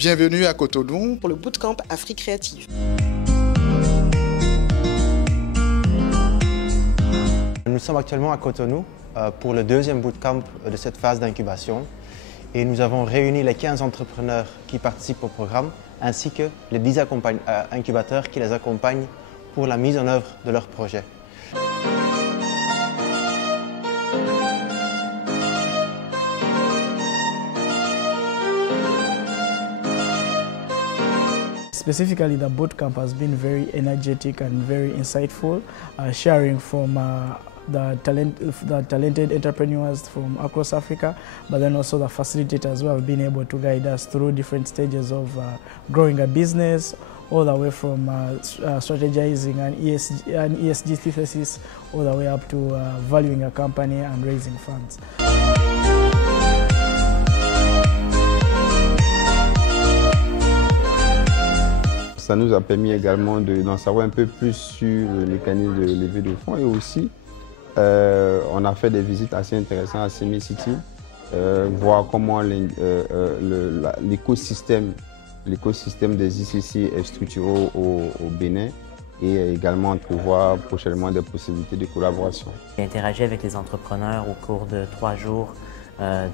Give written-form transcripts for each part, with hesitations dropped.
Bienvenue à Cotonou pour le Bootcamp Afrique Créative. Nous sommes actuellement à Cotonou pour le deuxième bootcamp de cette phase d'incubation et nous avons réuni les 15 entrepreneurs qui participent au programme ainsi que les 10 incubateurs qui les accompagnent pour la mise en œuvre de leurs projets. Specifically, the bootcamp has been very energetic and very insightful, sharing from the talented entrepreneurs from across Africa, but then also the facilitators who have been able to guide us through different stages of growing a business, all the way from strategizing an ESG thesis, all the way up to valuing a company and raising funds. Ça nous a permis également d'en savoir un peu plus sur le mécanisme de levée de fonds et aussi on a fait des visites assez intéressantes à Semi City, voir comment l'écosystème des ICC est structuré au Bénin et également prévoir prochainement des possibilités de collaboration. J'ai interagi avec les entrepreneurs au cours de 3 jours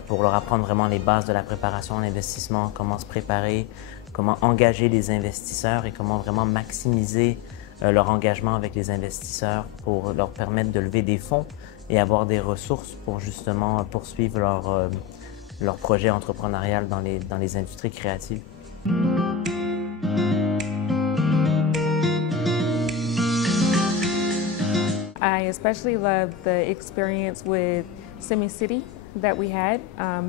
pour leur apprendre vraiment les bases de la préparation à l'investissement, comment se préparer, comment engager les investisseurs et comment vraiment maximiser leur engagement avec les investisseurs pour leur permettre de lever des fonds et avoir des ressources pour justement poursuivre leur projet entrepreneurial dans les industries créatives. I especially loved the experience with Semi City that we had,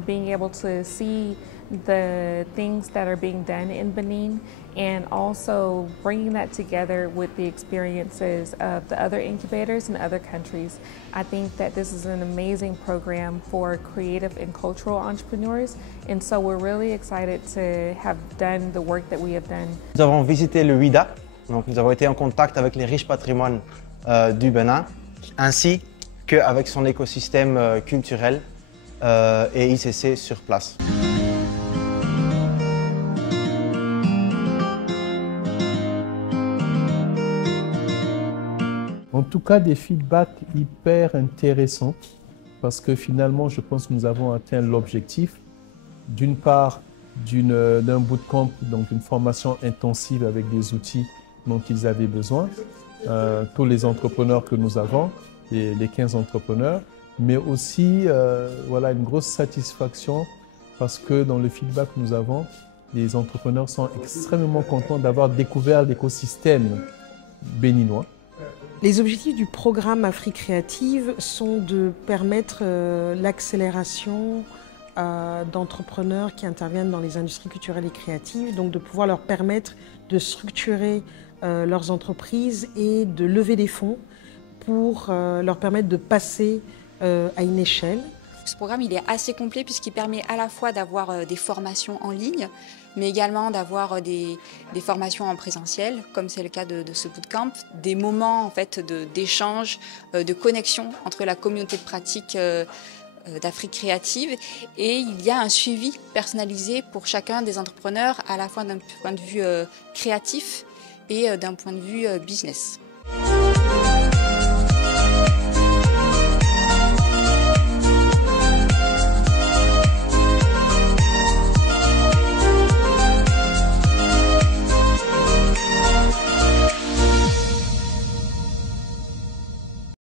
being able to see the things that are being done in Benin and also bringing that together with the experiences of the other incubators in other countries. I think that this is an amazing program for creative and cultural entrepreneurs, and so we're really excited to have done the work that we have done. Nous avons visité le WIDA, donc nous avons été en contact avec les riches patrimoines du Bénin ainsi qu'avec son écosystème culturel et ICC sur place. En tout cas, des feedbacks hyper intéressants parce que finalement, je pense que nous avons atteint l'objectif d'une part d'un bootcamp, donc d'une formation intensive avec des outils dont ils avaient besoin, tous les entrepreneurs que nous avons, les 15 entrepreneurs, mais aussi voilà, une grosse satisfaction parce que dans le feedback que nous avons, les entrepreneurs sont extrêmement contents d'avoir découvert l'écosystème béninois. Les objectifs du programme Afrique Créative sont de permettre l'accélération d'entrepreneurs qui interviennent dans les industries culturelles et créatives, donc de pouvoir leur permettre de structurer leurs entreprises et de lever des fonds pour leur permettre de passer à une échelle. Ce programme il est assez complet puisqu'il permet à la fois d'avoir des formations en ligne, mais également d'avoir des formations en présentiel, comme c'est le cas de ce bootcamp, des moments en fait, d'échange, de connexion entre la communauté de pratique d'Afrique Créative, et il y a un suivi personnalisé pour chacun des entrepreneurs, à la fois d'un point de vue créatif et d'un point de vue business.